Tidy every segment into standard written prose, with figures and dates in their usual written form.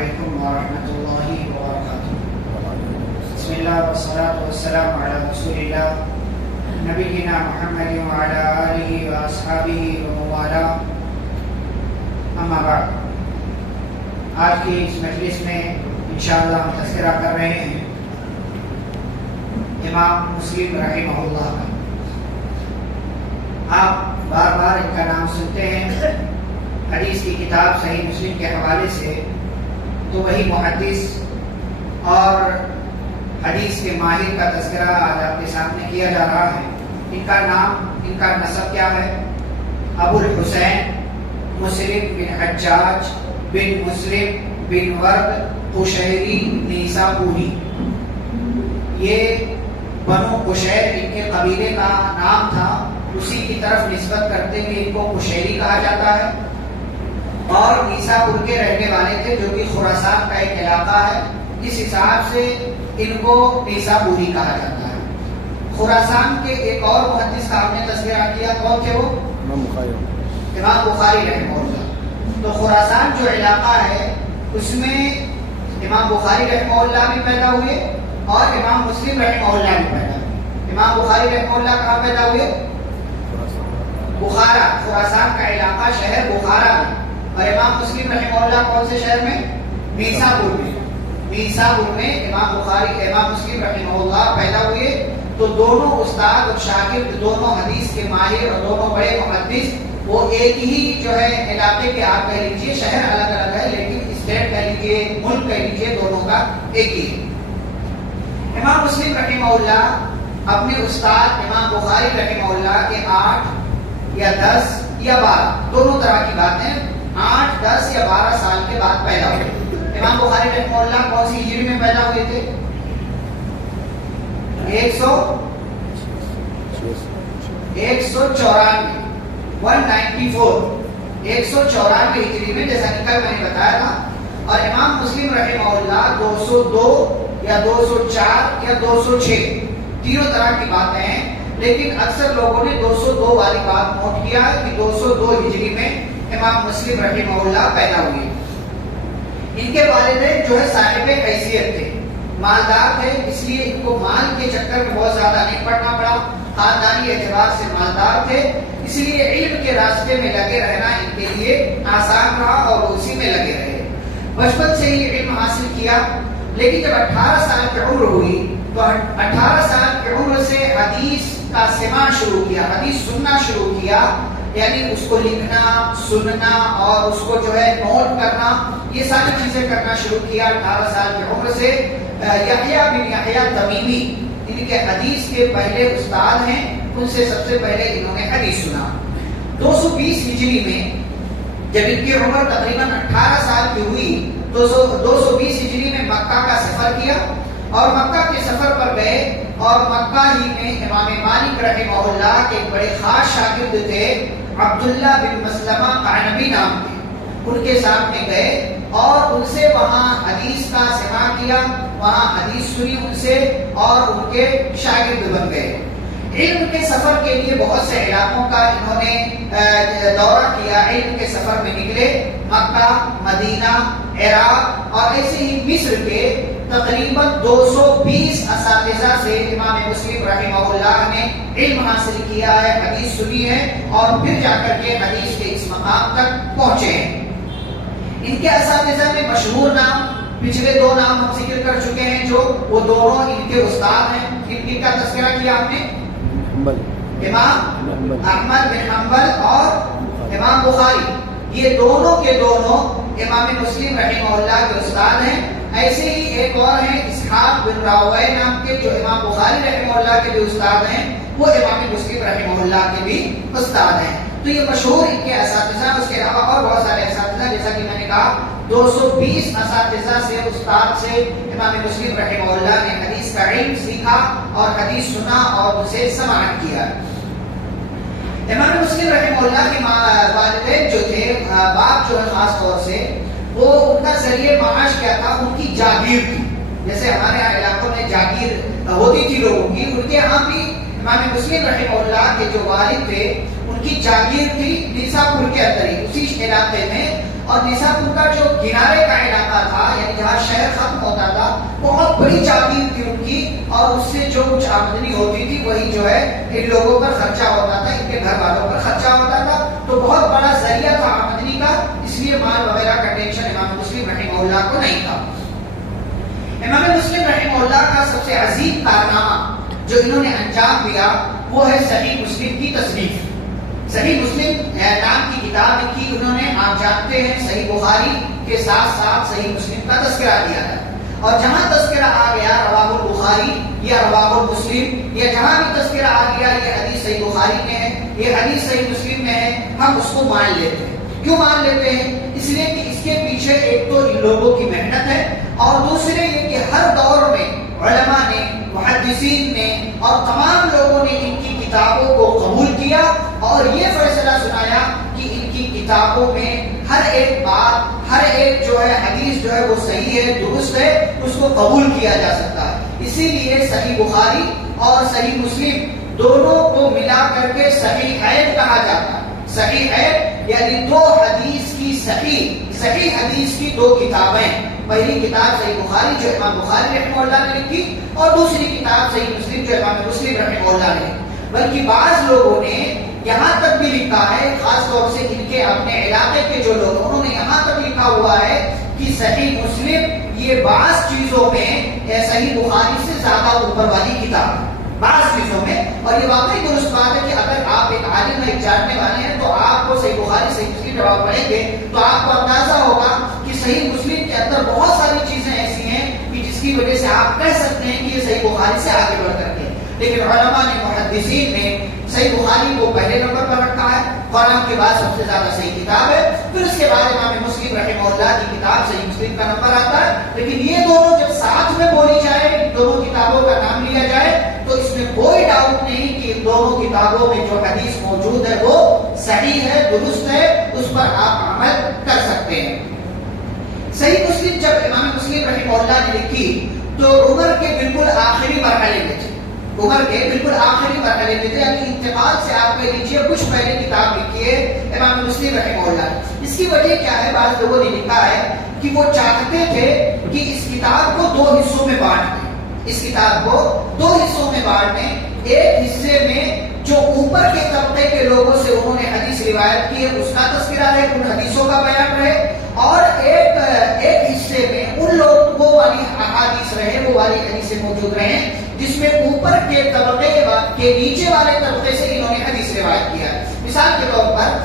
علیکم ورحمۃ اللہ وبرکاتہ۔ بسم اللہ والصلاۃ والسلام علی رسول اللہ نبینا محمد وعلی آلہ واصحابہ ومن والاه، اما بعد۔ آج کی اس مجلس میں انشاءاللہ ہم تذکرہ کر رہے ہیں امام مسلم رحمہ اللہ کا۔ آپ بار بار ان کا نام سنتے ہیں حدیث کی کتاب صحیح مسلم کے حوالے سے، تو وہی محدث اور حدیث کے ماہر کا تذکرہ آج آپ کے سامنے کیا جا رہا ہے۔ ان کا نام، ان کا نسب کیا ہے؟ ابو الحسین مسلم بن حجاج بن مسلم بن ورد قشیری نیسابوری۔ یہ بنو قشیر ان کے قبیلے کا نام تھا، اسی کی طرف نسبت کرتے ہوئے ان کو قشیری کہا جاتا ہے، اور نیسابور کے رہنے والے تھے جو کہ خراسان کا ایک علاقہ ہے، اس حساب سے ان کو نیسابوری کہا جاتا ہے۔ خراسان کے ایک اور محدث کا ہم نے تذکرہ کیا، کون تھے وہ؟ امام بخاری رحمہ اللہ۔ تو خراسان جو علاقہ ہے اس میں امام بخاری رحمہ اللہ بھی پیدا ہوئے اور امام مسلم رحمہ اللہ بھی پیدا ہوئے۔ امام بخاری رحمہ اللہ کہاں پیدا ہوئے؟ بخارا، خراسان کا علاقہ شہر بخارا میں، اور امام مسلم رحمہ اللہ کون سے شہر میں؟ نیسابور میں۔ نیسابور میں امام مسلم رحمہ اللہ پیدا ہوئے۔ تو دونوں استاد اور شاگرد، دونوں حدیث کے ماہر اور دونوں بڑے محدث، وہ ایک ہی جو ہے علاقے کے، آپ کہہ لیجیے شہر الگ الگ ہے لیکن اسٹیٹ کہہ لیجیے، ملک کہہ لیجیے، دونوں کا ایک ہی ہے۔ امام مسلم رحمہ اللہ اپنے استاد امام بخاری رحمہ اللہ کے 8 یا 10 یا 12 دونوں طرح کی بات ہے، 8، 10 یا 12 سال کے بعد پیدا ہوئے۔ امام بخاری رحمہ اللہ کون سی ہجری میں پیدا ہوئے تھے؟ 194 ہجری میں، جیسا کہ کل میں نے بتایا تھا۔ اور امام مسلم رحمہ اللہ 202 یا 204 یا 206 تینوں طرح کی باتیں ہیں، لیکن اکثر لوگوں نے 202 والی بات نوٹ کیا ہے کہ 202 ہجری میں امام مسلم رحمہ اللہ پیدا ہوئے۔ ان کے والدین جو ہے صاحب حیثیت تھے، مالدار تھے، اس لیے ان کو مال کے چکر میں بہت زیادہ نہیں پڑنا پڑا، خاندانی اعتبار سے مالدار تھے، اس لیے علم کے راستے میں لگے رہنا ان کے لیے آسان رہا اور اسی میں لگے رہے۔ بچپن سے ہی علم حاصل کیا، لیکن جب 18 سال کی عمر ہوئی تو 18 سال کی عمر سے حدیث کا سماع شروع کیا، حدیث سننا شروع کیا، یعنی اس کو لکھنا، سننا اور اس کو جو ہے نوٹ کرنا، یہ ساری چیزیں کرنا شروع کیا 18 سال کی عمر سے۔ یحییٰ بن یحییٰ تمیمی ان کے حدیث کے پہلے استاد ہیں، ان سے سب سے پہلے انہوں نے حدیث سنا۔ 220 ہجری میں جب ان کی عمر تقریباً 18 سال کی ہوئی تو 220 ہجری میں مکہ کا سفر کیا، اور مکہ کے سفر پر گئے، اور مکہ ہی میں امام مالک رحمہ اللہ کے ایک بڑے خاص شاگرد تھے عبداللہ بن مسلمہ قعنبی نام کے، ان کے سامنے گئے اور ان سے وہاں حدیث کا سماع کیا، وہاں حدیث سنی ان سے اور ان کے شاگرد بن گئے۔ علم کے سفر کے لیے بہت سے علاقوں کا انہوں نے دورہ کیا، علم کے سفر میں نکلے، مکہ، مدینہ، عراق اور ایسے ہی مصر کے تقریباً 220 اساتذہ سے امام مسلم رحمہ اللہ نے علم حاصل کیا ہے، حدیث سنی ہے، اور پھر جا کر کے حدیث کے اس مقام تک پہنچے ہیں۔ ان کے اساتذہ میں مشہور نام، پچھلے 2 نام ہم ذکر کر چکے ہیں، جو وہ دونوں ان کے استاد ہیں۔ ان کا تذکرہ کیا ہم نے، امام احمد بن حنبل اور امام بخاری، یہ دونوں کے دونوں امام مسلم رحمہ اللہ کے استاد ہیں۔ ایسے ہی ایک اور ہیں اسحاق بن راہویہ نام کے، جو امام بخاری رحمہ اللہ کے بھی استاد ہیں، وہ امام مسلم رحمہ اللہ کے بھی استاد ہیں۔ تو یہ مشہور ان کے اساتذہ، اس کے علاوہ اور بہت سارے اساتذہ، جیسا کہ میں نے کہا 220 اساتذہ سے، استاد سے امام مسلم رحمہ اللہ نے حدیث کا علم سیکھا اور حدیث سنا اور اسے سماعت کیا۔ امام مسلم رحمہ اللہ کے والدین جو تھے، باپ جو ہے خاص طور سے، وہ ان کا ذریعہ معاش کیا تھا؟ ان کی جاگیر تھی۔ جیسے ہمارے علاقوں میں جاگیر ہوتی تھی لوگوں کی، ان کے یہاں بھی امام مسلم رحمہ اللہ کے جو والد تھے ان کی جاگیر تھی نیسابور کے اندر ہی، اسی علاقے میں، اور نیسابور کا جو کنارے کا علاقہ آتا تھا یعنی جہاں شہر ختم ہوتا تھا بہت بڑی جاگیر تھی ان کی، اور اس سے جو کچھ آمدنی ہوتی تھی وہی جو ہے ان لوگوں پر خرچہ ہوتا تھا، ان کے گھر والوں پر خرچہ ہوتا تھا، تو بہت بڑا ذریعہ تھا آمدنی کا، اس لیے مال وغیرہ کا ٹینشن امام مسلم رحمہ اللہ کو نہیں تھا۔ امام مسلم رحمہ اللہ کا سب سے عظیم کارنامہ جو انہوں نے انجام دیا وہ ہے صحیح مسلم کی تصنیف۔ صحیح مسلم نام کی کتاب لکھی انہوں نے، آپ جانتے ہیں صحیح بخاری کے ساتھ ساتھ صحیح مسلم کا تذکرہ کیا ہے، اور جہاں تذکرہ آ گیا رواہ البخاری یا رواہ مسلم، یا جہاں بھی تذکرہ آ گیا یہ حدیث صحیح بخاری میں ہے، یہ حدیث صحیح مسلم میں ہے، ہم اس کو مان لیتے ہیں۔ کیوں مان لیتے ہیں؟ اس لیے کہ اس کے پیچھے ایک تو ان لوگوں کی محنت ہے، اور دوسرے یہ کہ ہر دور میں علماء نے، محدثین نے اور تمام لوگوں نے ان کی کتابوں کو قبول کیا، اور یہ فیصلہ سنایا کہ ان کی کتابوں میں ہر ایک بات، ہر ایک جو ہے حدیث جو ہے وہ صحیح ہے، درست ہے، اس کو قبول کیا جا سکتا ہے۔ اسی لیے صحیح بخاری اور صحیح مسلم دونوں کو ملا کر کے صحیحین کہا جاتا ہے۔ صحیحین یعنی دو حدیث کی صحیح حدیث کی دو کتابیں، پہلی کتاب صحیح بخاری جو امام بخاری رحمہ اللہ نے لکھی، اور دوسری کتاب صحیح مسلم جو امام مسلم رحمہ اللہ نے لکھی۔ بلکہ بعض لوگوں نے یہاں تک بھی لکھا ہے، خاص طور سے ان کے اپنے علاقے کے جو لوگ، انہوں نے یہاں تک لکھا ہوا ہے کہ صحیح مسلم یہ بعض چیزوں میں صحیح بخاری سے زیادہ اوپر والی کتاب ہے، بعض چیزوں میں۔ اور یہ واقعی درست بات ہے کہ اگر آپ ایک عالم ہیں، ایک جاننے والے ہیں، تو آپ کو صحیح بخاری صحیح مسلم جب آپ پڑھیں گے تو آپ کو اندازہ ہوگا کہ صحیح مسلم کے اندر بہت ساری چیزیں ایسی ہیں کہ جس کی وجہ سے آپ کہہ سکتے ہیں کہ یہ صحیح بخاری سے آگے بڑھ کر کے، لیکن علماء نے، محدثین نے صحیح بخاری کو پہلے نمبر پر رکھا ہے، قرآن کے بعد سب سے زیادہ صحیح کتاب ہے، پھر اس کے بعد امام مسلم رحمہ اللہ کی کتاب صحیح مسلم کا نمبر آتا ہے۔ لیکن یہ دونوں جب ساتھ میں بولی جائے، ان دونوں کتابوں کا نام لیا جائے، تو اس میں کوئی ڈاؤٹ نہیں کہ ان دونوں کتابوں میں جو حدیث موجود ہے وہ صحیح ہے، درست ہے، اس پر آپ عمل کر سکتے ہیں۔ صحیح مسلم جب امام مسلم رحمہ اللہ نے لکھی تو عمر کے بالکل آخری مرحلے میں تھے، عمر کے بالکل آخری مرحلے میں تھے، یعنی انتقال سے آپ کہہ لیجیے کچھ پہلے کتاب لکھی ہے امام مسلم رحمہ اللہ۔ اس کی وجہ کیا ہے؟ بعض لوگوں نے لکھا ہے کہ وہ چاہتے تھے کہ اس کتاب کو دو حصوں میں بانٹ دیں، اس کتاب کو دو حصوں میں بانٹ دیں۔ ایک حصے میں جو اوپر کے طبقے کے لوگوں سے انہوں نے حدیث روایت کی ہے اس کا تذکرہ ہے، ان حدیثوں کا بیان رہے، اور ایک حصے میں ان لوگ وہ والی احادیث رہے، وہ والی حدیثیں موجود رہے جس میں اوپر کے طبقے کے نیچے والے طبقے سے انہوں نے حدیث روایت کیا ہے۔ مثال کے طور پر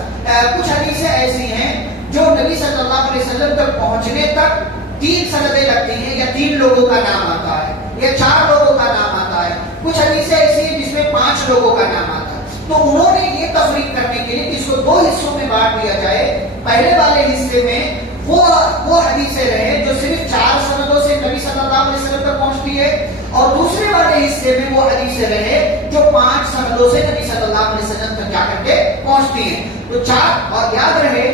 کچھ حدیثیں ایسی ہیں جو نبی صلی اللہ علیہ وسلم تک پہنچنے تک 3 سندیں لگتی ہیں، یا 3 لوگوں کا نام آتا ہے، یا 4 لوگوں کا نام آتا ہے، کچھ حدیثیں ایسی ہیں جس میں 5 لوگوں کا نام آتا ہے۔ تو انہوں نے یہ تفریق کرنے کے لیے اس کو 2 حصوں میں بانٹ دیا جائے۔ پہلے والے حصے میں وہ حدیثیں رہے جو صرف 4 سندوں سے نبی صلی اللہ علیہ وسلم تک پہنچتی ہے، اور دوسرے والے حصے میں وہ حدیثیں رہے جو 5 سندوں سے نبی صلی اللہ علیہ وسلم تک جا کر کے پہنچتی ہیں۔ تو 4، اور یاد رہے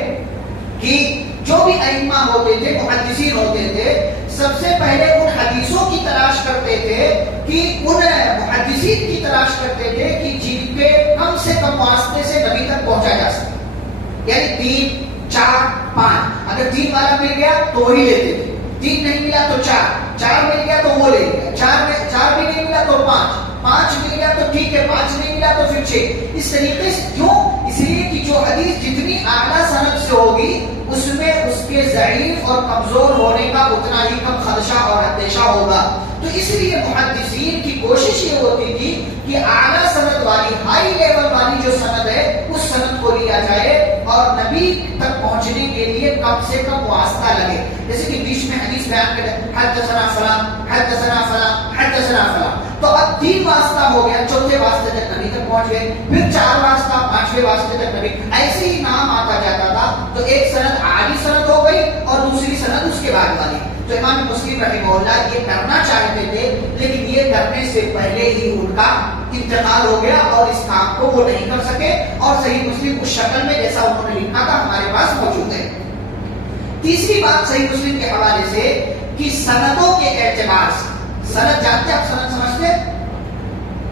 کہ جو بھی ائمہ ہوتے تھے، محدثین ہوتے تھے، سب سے پہلے ان حدیثوں کی تلاش کرتے تھے کہ ان محدثین کی تلاش کرتے تھے کہ جن کے کم سے کم واسطے سے نبی تک پہنچا جا سکے، یعنی 3، 4، 5۔ اگر 3 والا مل گیا تو وہی لیتے تھے، 3 نہیں ملا تو 4 مل گیا تو وہ لے گیا، 4 بھی نہیں ملا تو 5 مل گیا تو ٹھیک ہے، 5 نہیں ملا تو پھر 6۔ اس طریقے سے کیوں؟ اس لیے کہ جو حدیث جتنی اعلیٰ سند سے ہوگی اس میں اس کے ضعیف اور کمزور ہونے کا اتنا ہی کم خدشہ اور اندیشہ ہوگا۔ تو اس لیے محدثین کی کوشش یہ ہوتی تھی کہ اعلیٰ سند والی، ہائی لیول والی جو سند ہے اس سند کو لیا جائے اور نبی تک پہنچنے کے لیے کم سے کم واسطہ لگے۔ جیسے کہ بیچ میں حدیث بیان کرے حدثنا فلاں حدثنا فلاں حدثنا فلاں، تو اب 3 واسطہ ہو گیا، 4تھے واسطے تک نبی تک پہنچ گئے، پھر 4 واسطہ، 5ویں واسطے تک نبی، ایسے ہی نام آتا جاتا تھا۔ تو ایک سند عالی سند ہو گئی اور دوسری سند اس کے بعد والی۔ تو امام مسلم رحمہ اللہ یہ کرنا چاہتے تھے، لیکن یہ کرنے سے پہلے ہی ان کا انتقال ہو گیا اور اس کام کو وہ نہیں کر سکے، اور صحیح مسلم اس شکل میں جیسا انہوں نے لکھا تھا ہمارے پاس موجود ہے۔ تیسری بات صحیح مسلم کے حوالے سے کہ سندوں کے اعتبار سے، سند جانتے ہیں آپ، سند سمجھتے ہیں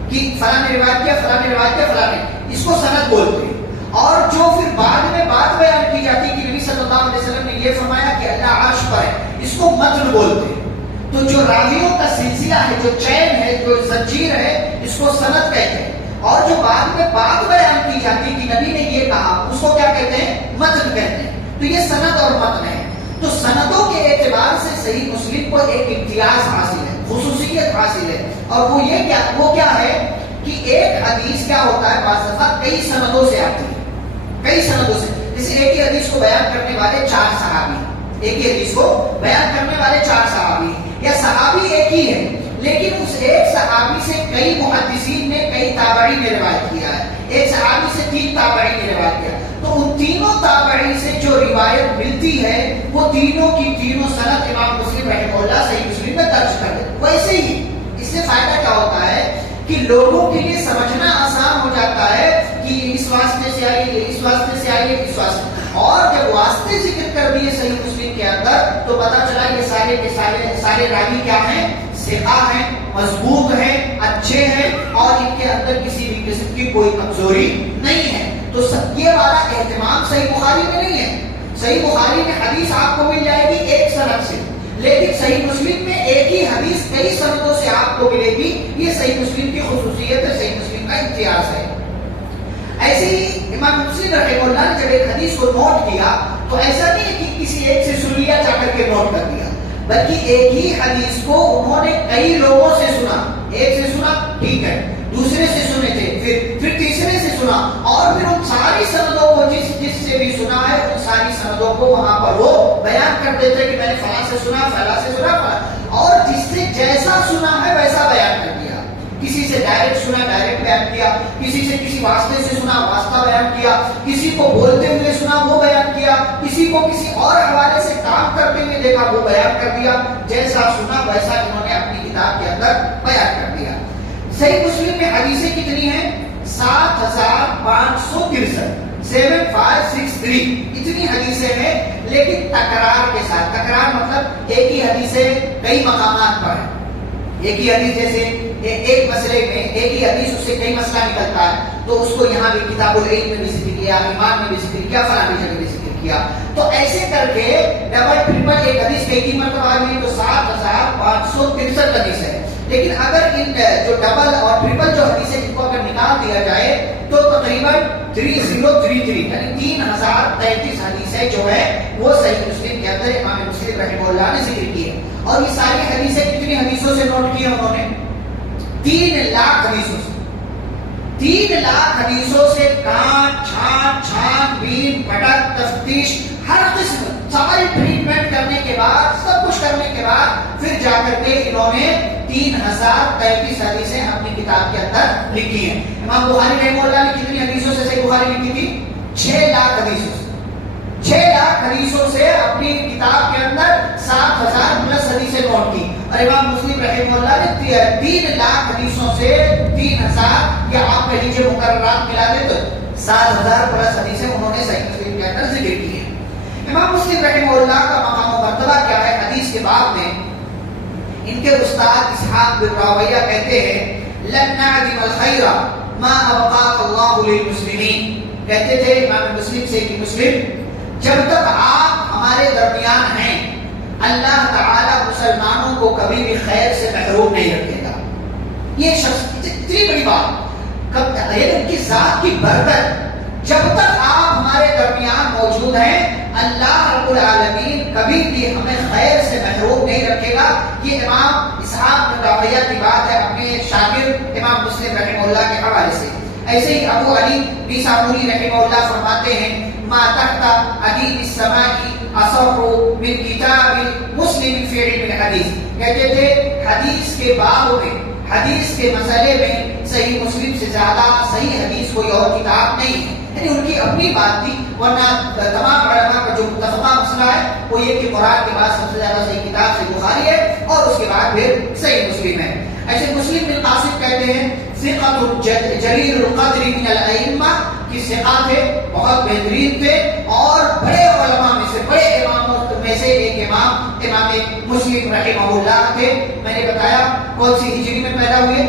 کہ فلاں نے روایت کیا، فلاں نے روایت کیا، فلاں نے، اس کو سند بولتے ہیں۔ اور جو پھر بعد میں بات بیان کی جاتی ہے کہ نبی صلی اللہ علیہ وسلم نے یہ فرمایا کہ اللہ عرش پر ہے، اس کو متن بولتے ہیں. تو جو راویوں کا سلسلہ ہے، جو چین ہے، جو زنجیر ہے، اس کو سند کہتے ہیں. اور جو بعد میں بات بیان کی جاتی ہے کہ نبی نے یہ کہا، اس کو کیا کہتے ہیں؟ متن کہتے ہیں. تو یہ سند اور متن ہے. تو سندوں کے اعتبار سے صحیح مسلم کو ایک امتیاز حاصل ہے، خصوصیت حاصل ہے. اور وہ کیا ہے کہ ایک حدیث کیا ہوتا ہے، بعض دفعہ کئی سندوں سے آتی ہے، کئی سندوں سے. جیسے ایک ہی حدیث کو بیان کرنے والے 4 صحابی، ایک ہی حدیث کو بیان کرنے والے 4 صحابی، یا صحابی ایک ہی ہے لیکن اس ایک صحابی سے کئی محدثین نے، کئی تابعین نے روایت کیا ہے. ایک صحابی سے 3 تابعین نے روایت کیا. تو ان تینوں تابعین سے جو روایت ملتی ہے وہ تینوں کی تینوں سند امام مسلم رحمہ اللہ صحیح مسلم میں درج کر دے. ویسے ہی اس سے فائدہ کیا ہوتا ہے کہ لوگوں کے لیے سمجھنا آسان ہو جاتا ہے کہ اس واسطے سے آئیے، اس واسطے سے آئیے، اس واسطے. اور جب واسطے ذکر کر دیے صحیح مسلم کے اندر تو پتا چلا یہ سارے کے سارے راوی کیا ہیں؟ ثقہ ہیں، مضبوط ہیں، اچھے ہیں، اور ان کے اندر کسی بھی قسم کی کوئی کمزوری نہیں ہے. تو یہ والا اہتمام صحیح بخاری میں نہیں ہے. صحیح بخاری میں حدیث آپ کو مل جائے گی ایک سند سے، لیکن صحیح مسلم میں ایک ہی حدیث کئی سندوں سے آپ کو ملے گی. یہ صحیح مسلم کی خصوصیت ہے، صحیح مسلم کا امتیاز ہے. ایسے ہی امام مسلم رحمہ اللہ نے جب ایک حدیث کو نوٹ کیا تو ایسا نہیں ہے کہ کسی ایک سے سن لیا جا کر کے نوٹ کر دیا، بلکہ ایک ہی حدیث کو انہوں نے کئی لوگوں سے سنا. ایک سے سنا ٹھیک ہے، دوسرے سے سنے تھے، پھر تیسرے سے سنا، اور پھر ان ساری سندوں کو جس سے بھی سنا ہے ان ساری سندوں کو وہاں پر وہ بیان کر دیتے کہ میں نے فلاں سے سنا، فلاں سے سنا، اور جس سے جیسا سنا ہے ویسا بیان کر دیا. کسی سے ڈائریکٹ سنا، ڈائریکٹ بیان کیا، کسی سے کسی واسطے سے سنا، واسطہ بیان کیا، کسی کو بولتے ہوئے سنا وہ بیان کیا، کسی کو کسی اور حوالے سے کام کرتے ہوئے دیکھا وہ بیان کر دیا. جیسا سنا ویسا انہوں نے اپنی کتاب کے اندر بیان کر دیا. صحیح مسلم میں حدیثیں کتنی ہیں؟ 7563، 7563 اتنی حدیثیں ہیں، لیکن تکرار کے ساتھ. تکرار مطلب ایک ہی حدیثیں کئی مقامات پر ہیں. ایک ہی حدیث جیسے ایک مسئلے میں ایک ہی حدیث اس سے کئی مسئلہ نکلتا ہے تو اس کو یہاں بھی کتاب العلم میں بھی ذکر کیا، ایمان میں بھی ذکر کیا، فلاں جگہ بھی ذکر کیا. تو ایسے کر کے ڈبل ٹرپل ایک حدیث کئی مرتبہ آئی تو 7563 حدیث ہے. لیکن اگر ان جو ڈبل اور ٹرپل جو حدیثیں ان کو اگر نکال دیا جائے تو تقریباً 3033 یعنی 3033 حدیثیں جو ہے وہ صحیح مسلم کے اندر امام مسلم رحمہ اللہ نے ذکر کی ہے. اور یہ ساری حدیثیں کتنی حدیثوں سے نوٹ کی انہوں نے؟ 3 لاکھ حدیثوں سے. 3 لاکھ حدیثوں سے کانٹ چھان بین پٹک تفتیش ہر قسم ساری ٹریٹمنٹ کرنے کے بعد، سب کچھ کرنے کے بعد پھر جا کر کے انہوں نے 3033 حدیثیں اپنی کتاب کے اندر لکھی ہیں. امام بخاری رحمہ اللہ نے کتنی حدیثوں سے صحیح بخاری لکھی تھی؟ 6 لاکھ حدیثوں سے. 6 لاکھ حدیثوں سے اپنی کتاب کے اندر 7000 پلس حدیثیں نوٹ کی. اور امام مسلم رحمہ اللہ نے 3 لاکھ حدیثوں سے 3000 یا آپ کہہ لیجیے مقررات ملا دے تو 7000 پلس حدیثیں انہوں نے صحیح مسلم کے اندر ذکر کی ہیں. امام مسلم رحمہ اللہ کا مقام و مرتبہ کیا ہے؟ حدیث کے باب میں ان کے استاد اسحاق بن راویہ کہتے ہیں لن نعدم الخیر ما ابقاك اللہ للمسلمین. کہتے تھے امام مسلم سے کہ مسلم جب تک آپ ہمارے درمیان ہیں اللہ تعالی مسلمانوں کو کبھی بھی خیر سے محروم نہیں رکھے گا. یہ شخص اتنی بڑی بات، ان کی ذات کی برکت، جب تک آپ ہمارے درمیان موجود ہیں اللہ رب العالمین کبھی بھی ہمیں خیر سے محروم نہیں رکھے گا. یہ امام اسحاق بن راویہ کی بات ہے اپنے شاگرد امام مسلم رحمہ اللہ کے حوالے سے. ایسے ہی ابو علی بیسابوری رحمہ اللہ فرماتے ہیں ما تحت ادیب السماء اصح من کتاب مسلم فی علم الحدیث. کہتے تھے حدیث کے باب میں، حدیث کے مسئلے میں صحیح مسلم سے زیادہ صحیح حدیث کوئی اور کتاب نہیں ہے. یعنی ان کی اپنی بات تھی، ورنہ تمام علماء کا جو متفقہ مسئلہ ہے وہ یہ کہ قرآن کے بعد سب سے زیادہ صحیح کتاب صحیح بخاری ہے اور اس کے بعد پھر صحیح مسلم ہے. ایسے مسلم بن قاسم کہتے ہیں ثقۃ جلیل القدر من الائمہ کی ثقہ تھے، بہت بہترین تھے اور بڑے علماء میں سے، بڑے اماموں میں سے ایک امام مسلم رحمہ اللہ تھے. میں نے بتایا کون سی ہجری میں پیدا ہوئے؟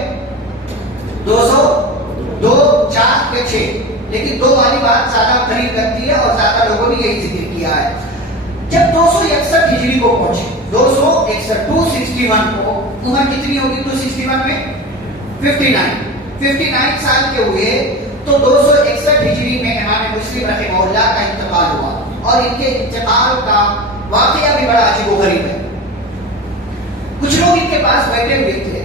202 4 کے 6، لیکن 2 والی بات زیادہ قریب لگتی ہے اور زیادہ لوگوں نے یہی ذکر کیا ہے. جب 261 ہجری کو پہنچے 261 261 کو عمر کتنی ہوگی 261 میں 59 سال کے ہوئے تو 261 ہجری میں امام مسلم رحمہ اللہ کا انتقال ہوا اور ان کے انتقال کا واقعہ بھی بڑا عجیب و غریب ہے. کچھ لوگ ان کے پاس بیٹھے ہوئے تھے,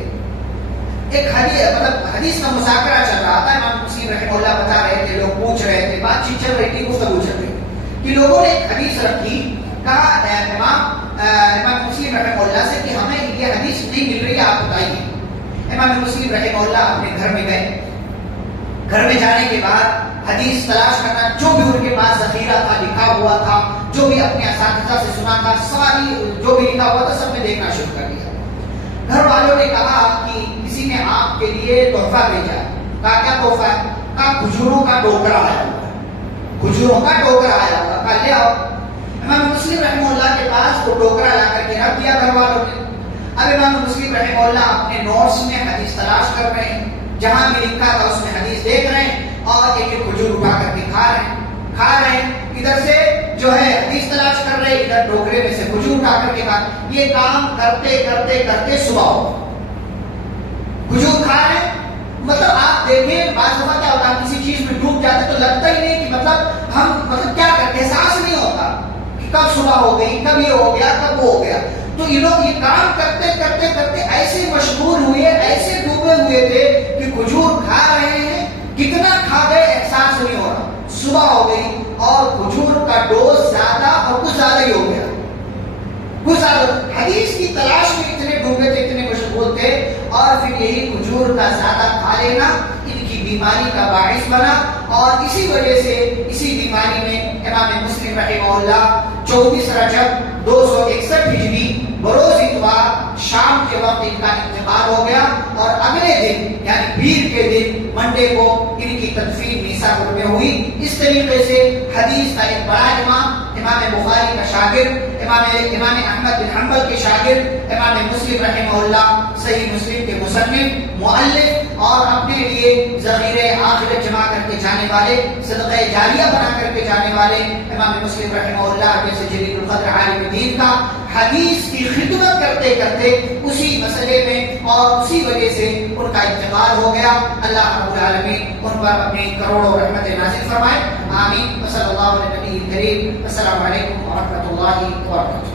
ایک حدیث کا مذاکرہ چل رہا تھا, امام مسلم رحمہ اللہ بتا رہے تھے, لوگ پوچھ رہے تھے, بات چیت چل رہی تھی, گفتگو چل رہی تھی کہ لوگوں نے ایک حدیث رکھی, کہا امام مسلم رحمہ اللہ سے کہ ہمیں یہ حدیث نہیں مل رہی ہے, آپ بتائیے. امام مسلم رحمہ اللہ اپنے گھر میں گئے, گھر میں جانے کے بعد حدیث تلاش کرنا, جو بھی ان کے پاس ذخیرہ تھا, لکھا ہوا تھا, جو بھی اپنے اساتذہ سے سنا تھا, ساری جو بھی لکھا ہوا تھا سب نے دیکھنا شروع کر دیا. گھر والوں نے کہا کہ کسی نے آپ کے لیے تحفہ بھیجا. کہا کیا تحفہ ہے؟ کہا کھجوروں کا ٹوکرا آیا ہوا ہے, کھجوروں کا ٹوکرا آیا ہوا. کہا لے آؤ. امام مسلم رحمہ اللہ کے پاس وہ ٹوکرا لا کر کے رکھ دیا گھر والوں نے. اب امام مسلم رحمہ اللہ اپنے نوٹس میں حدیث تلاش کر رہے ہیں, جہاں بھی لکھا تھا اس میں حدیث دیکھ رہے ہیں اور ایک ایک کھجور اٹھا کر کے کھا رہے ہیں. ادھر سے جو ہے حدیث تلاش کر رہے, ادھر ٹوکرے میں سے کھجور اٹھا کر کے کھا. یہ کام کرتے کرتے کرتے صبح ہو, کھجور کھا رہے ہیں. مطلب آپ دیکھیں بعض دفعہ کیا ہوتا ہے, کسی چیز میں ڈوب جاتے تو لگتا ہی نہیں کہ مطلب ہم کیا کرتے, احساس نہیں ہوتا کہ کب صبح ہو گئی, کب یہ ہو گیا, کب وہ ہو گیا. تو یہ لوگ یہ کام کرتے کرتے کرتے ایسے مشغول ہوئے, ایسے ڈوبے ہوئے تھے کہ کھجور کھا رہے ہیں, کتنا کھا گئے احساس نہیں ہو رہا. صبح ہو گئی اور کھجور کا ڈوز زیادہ اور کچھ زیادہ ہی ہو گیا, کچھ زیادہ. حدیث کی تلاش میں اتنے ڈوبے تھے, اتنے مشغول تھے, اور پھر یہی کھجور کا زیادہ کھا لینا ان کی بیماری کا باعث بنا. اور اسی وجہ سے اسی بیماری میں امام مسلم رحمہ اللہ 24 رجب 261 ہجری بروز اتوار شام کے وقت ان کا انتقال ہو گیا. اور اگلے دن یعنی پیر کے دن منڈے کو ان کی تدفین نیسابور میں ہوئی. اس طریقے سے حدیث کا ایک بڑا امام, امام بخاری کا شاگرد, امام احمد بن حنبل کے شاگرد, امام مسلم رحمہ اللہ صحیح مسلم کے مصنف, مؤلف اور اپنے لیے ذخیرے آخرت جمع کر کے جانے والے, صدقہ جاریہ بنا کر کے جانے والے امام مسلم رحمہ اللہ جیسے جلیل القدر عالم دین کا حدیث کی خدمت کرتے کرتے اسی مسئلے میں اور اسی وجہ سے ان کا انتقال ہو گیا. اللہ رب العالمین ان پر اپنی کروڑوں رحمت نازل فرمائے, آمین. صلی اللہ علیہ وسلم. السلام علیکم ورحمۃ اللہ وبرکاتہ.